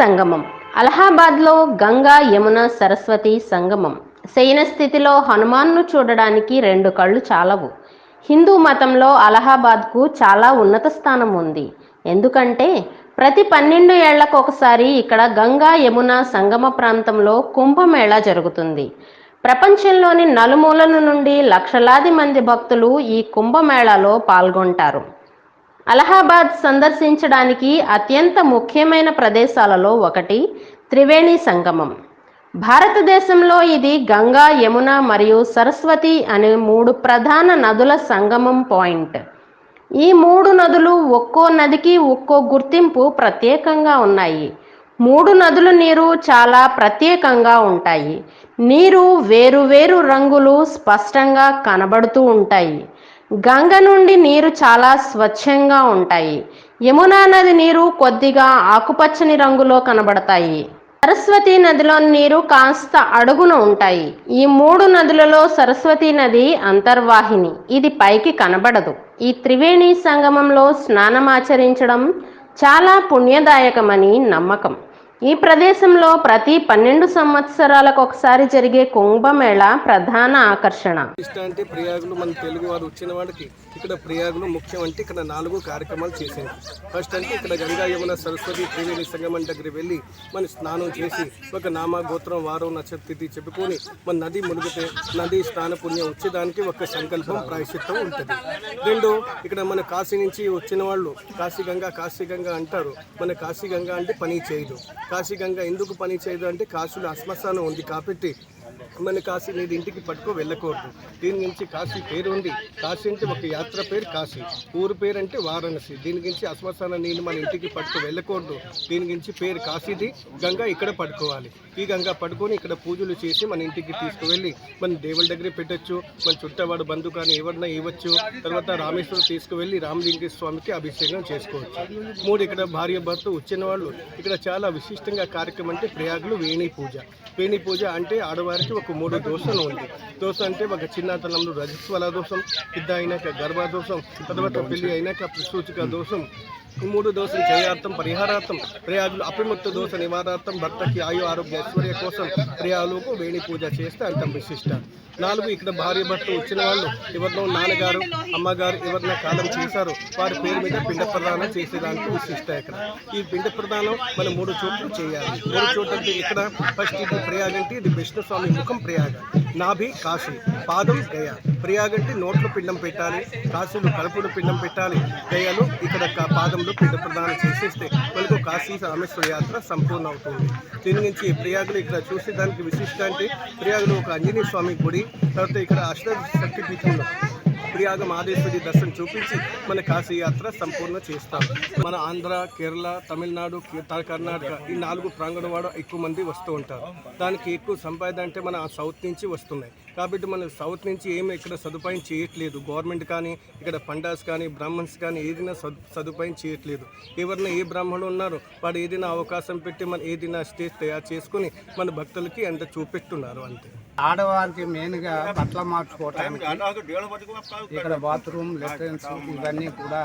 సంగమం. అలహాబాద్లో గంగా యమున సరస్వతి సంగమం. శయన స్థితిలో హనుమాన్ను చూడడానికి రెండు కళ్ళు చాలవు. హిందూ మతంలో అలహాబాద్కు చాలా ఉన్నత స్థానం ఉంది. ఎందుకంటే ప్రతి 12 ఏళ్లకొకసారి ఇక్కడ గంగా యమున సంగమ ప్రాంతంలో కుంభమేళా జరుగుతుంది. ప్రపంచంలోని నలుమూలల నుండి లక్షలాది మంది భక్తులు ఈ కుంభమేళాలో పాల్గొంటారు. అలహాబాద్ సందర్శించడానికి అత్యంత ముఖ్యమైన ప్రదేశాలలో ఒకటి త్రివేణి సంగమం. భారతదేశంలో ఇది గంగా, యమున మరియు సరస్వతి అనే 3 ప్రధాన నదుల సంగమం పాయింట్. ఈ 3 నదులు ఒక్కో నదికి ఒక్కో గుర్తింపు ప్రత్యేకంగా ఉన్నాయి. 3 నదుల నీరు చాలా ప్రత్యేకంగా ఉంటాయి. నీరు వేరు రంగులు స్పష్టంగా కనబడుతూ ఉంటాయి. గంగ నుండి నీరు చాలా స్వచ్ఛంగా ఉంటాయి. యమునా నది నీరు కొద్దిగా ఆకుపచ్చని రంగులో కనబడతాయి. సరస్వతి నదిలోని నీరు కాస్త అడుగున ఉంటాయి. ఈ 3 నదులలో సరస్వతి నది అంతర్వాహిని. ఇది పైకి కనబడదు. ఈ త్రివేణి సంగమంలో స్నానమాచరించడం చాలా పుణ్యదాయకమని నమ్మకం. ఈ ప్రదేశంలో ప్రతి 12 సంవత్సరాలకు ఒకసారి జరిగే కుంభమేళా ప్రధాన ఆకర్షణ. అంటే ప్రయాగులు మన తెలుగు వారు వచ్చిన వాడికి ఇక్కడ ప్రయాగులు ముఖ్యం. అంటే ఇక్కడ 4 కార్యక్రమాలు చేసేది. ఫస్ట్ అంటే ఇక్కడ గంగా యమున సరస్వతి త్రివేణి సంగమం దగ్గర వెళ్ళి మన స్నానం చేసి ఒక నామ గోత్రం వారం నక్షత్రి చెప్పుకొని మన నది మునిగితే నది స్నాన పుణ్యం వచ్చేదానికి ఒక సంకల్పం ప్రాయశ్చిత్తం ఉంటుంది. రెండు, ఇక్కడ మన కాశీ నుంచి వచ్చిన వాళ్ళు కాశీ గంగా అంటారు. మన కాశీ గంగా అంటే పని చేయదు. కాశీ గంగా ఎందుకు పని చేయదు అంటే కాశీలో శ్మశానం ఉంది కాబట్టి మన కాశీ నీది ఇంటికి పట్టుకో వెళ్ళకూడదు. దీని నుంచి కాశీ పేరు ఉంది. కాశీ అంటే ఒక యాత్ర పేరు కాశీ, ఊరు పేరు అంటే వారణాసి. దీని నుంచి అశ్మశాన నీళ్ళు మన ఇంటికి పట్టుకు వెళ్ళకూడదు. దీని నుంచి పేరు కాశీది. గంగా ఇక్కడ పట్టుకోవాలి. ఈ గంగా పట్టుకొని ఇక్కడ పూజలు చేసి మన ఇంటికి తీసుకువెళ్ళి మన దేవుళ్ళ దగ్గర పెట్టచ్చు. మన చుట్టవాడు బంధు కానీ ఎవరినా ఇవ్వచ్చు. తర్వాత రామేశ్వరం తీసుకువెళ్ళి రామలింగేశ్వర స్వామికి అభిషేకం చేసుకోవచ్చు. 3, ఇక్కడ భార్య భర్త వచ్చిన వాళ్ళు ఇక్కడ చాలా విశిష్టంగా కార్యక్రమం అంటే ప్రయాగులు వేణి పూజ. వేణి పూజ అంటే ఆడవారికి ఒక 3 దోషాలు ఉంది. దోషం అంటే ఒక చిన్నతనంలో రజస్వల దోషం, పెద్ద అయినాక గర్భదోషం, తర్వాత పెళ్లి అయినాక సూచిక దోషం. 3 దోషం చేయార్థం పరిహారార్థం ప్రయాగులు అపిముక్త దోష నివారార్థం భర్తకి ఆయు ఆరోగ్య ఐశ్వర్య కోసం ప్రయాగులకు వేణి పూజ చేస్తే అంత విశిష్ట. 4, ఇక్కడ భార్య భర్త వచ్చిన వాళ్ళు ఎవరినో నాన్నగారు అమ్మగారు ఎవరిన కాలం చేశారో వారి పేరు మీద పిండ ప్రదానం చేసేదానికి విశిష్ట. ఇక్కడ ఈ పిండ ప్రదానం మనం 3 చోట్ల చేయాలి. 3 చోట్ల అంటే ఇక్కడ ఫస్ట్ ఇది ప్రయాగ అంటే ఇది విష్ణు స్వామి ముఖం ప్రయాగ, నాభి కాశీ, పాదం గయ. ప్రయాగ అంటే నోట్లో పిండం పెట్టాలి, కాశీలో కడుపులో పిండం పెట్టాలి, గయలు ఇక్కడ పాదంలో పిండ ప్రదానం చేసేస్తే మనకు కాశీ రామేశ్వర యాత్ర సంపూర్ణ అవుతుంది. దీని నుంచి ప్రయాగులు ఇక్కడ చూసేదానికి విశిష్ట అంటే ప్రయాగులో ఒక ఆంజనేయ స్వామి గుడి, తర్వాత ఇక్కడ అష్టశక్తి పీఠంలో ప్రయాగ మహాదేశ్వరి దర్శనం చూపించి మన కాశీ యాత్ర సంపూర్ణ చేస్తాం. మన ఆంధ్ర, కేరళ, తమిళనాడు, కర్ణాటక ఈ 4 ప్రాంగణ వాడు ఎక్కువ మంది వస్తూ ఉంటారు. దానికి ఎక్కువ సంపాదన అంటే మన సౌత్ నుంచి వస్తున్నాయి. కాబట్టి మన సౌత్ నుంచి ఏమి ఇక్కడ సదుపాయం చేయట్లేదు. గవర్నమెంట్ కానీ ఇక్కడ పండాస్ కానీ బ్రాహ్మణ్స్ కానీ ఏదైనా సదుపాయం చేయట్లేదు. ఎవరైనా ఏ బ్రాహ్మణులు ఉన్నారో వాడు ఏదైనా అవకాశం పెట్టి మన ఏదైనా స్టేజ్ తయారు చేసుకుని మన భక్తులకి అంత చూపెట్టున్నారు. అంతే. ఆడవారికి మెయిన్గా బట్టలు మార్చుకోవటానికి ఇక్కడ బాత్రూమ్, లెట్రిన్స్ ఇవన్నీ కూడా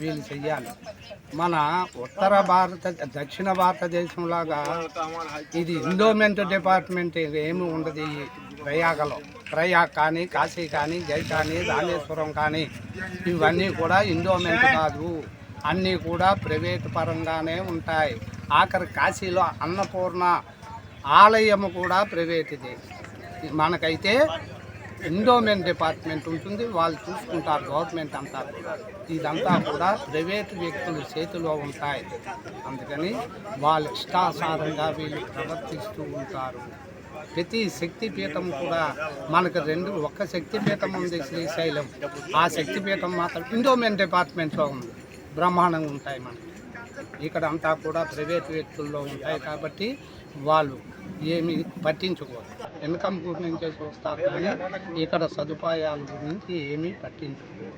వీళ్ళు చెయ్యాలి. మన దక్షిణ భారతదేశంలాగా ఇది ఎండోమెంట్ డిపార్ట్మెంట్ ఏమి ఉండదు. ఈ ప్రయాగలో ప్రయాగ్ కానీ కాశీ కానీ జై కానీ రామేశ్వరం కానీ ఇవన్నీ కూడా ఎండోమెంట్ కాదు, అన్నీ కూడా ప్రైవేట్ పరంగానే ఉంటాయి. ఆఖరి కాశీలో అన్నపూర్ణ ఆలయము కూడా ప్రైవేట్ది. మనకైతే ఎండోమెంట్ డిపార్ట్మెంట్ ఉంటుంది, వాళ్ళు చూసుకుంటారు. గవర్నమెంట్ అంతా కూడా ఇదంతా కూడా ప్రైవేట్ వ్యక్తుల చేతిలో ఉంటాయి. అందుకని వాళ్ళు ఇష్టానుసారంగా వీళ్ళు ప్రవర్తిస్తూ ఉంటారు. ప్రతి శక్తిపీఠం కూడా మనకు ఒక్క శక్తిపీఠం ఉంది, శ్రీశైలం. ఆ శక్తిపీఠం మాత్రం ఎండోమెంట్ డిపార్ట్మెంట్లో ఉంది, బ్రహ్మాండంగా ఉంటాయి. మనకి ఇక్కడ అంతా కూడా ప్రైవేట్ వ్యక్తుల్లో ఉంటాయి కాబట్టి వాళ్ళు ఏమి పట్టించుకోరు. ఇన్కమ్ గురించి చూస్తారు కానీ ఇక్కడ సదుపాయాల గురించి ఏమీ పట్టించుకోరు.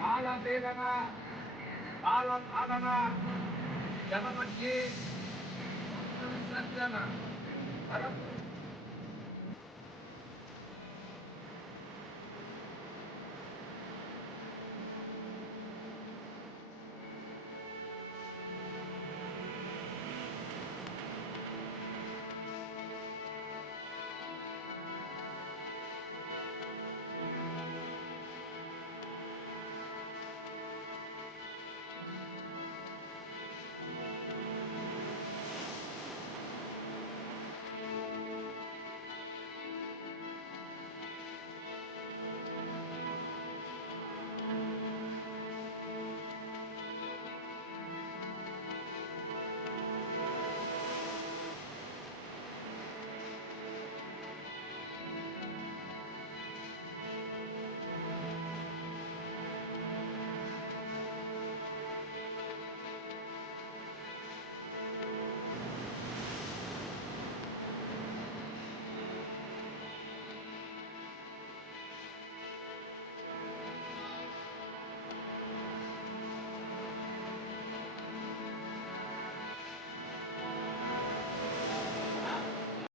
కాలవేదన కాలపాలన జగమధ్యే విసర్జన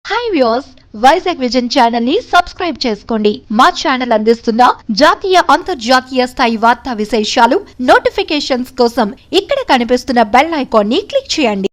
hi viewers, Vizag vision channel ని సబ్స్క్రైబ్ చేసుకోండి. మా ఛానల్ అందిస్తున్న జాతీయ అంతర్జాతీయ స్థాయి వార్తా విశేషాలు నోటిఫికేషన్స్ కోసం ఇక్కడ కనిపిస్తున్న బెల్ ఐకాన్ ని క్లిక్ చేయండి.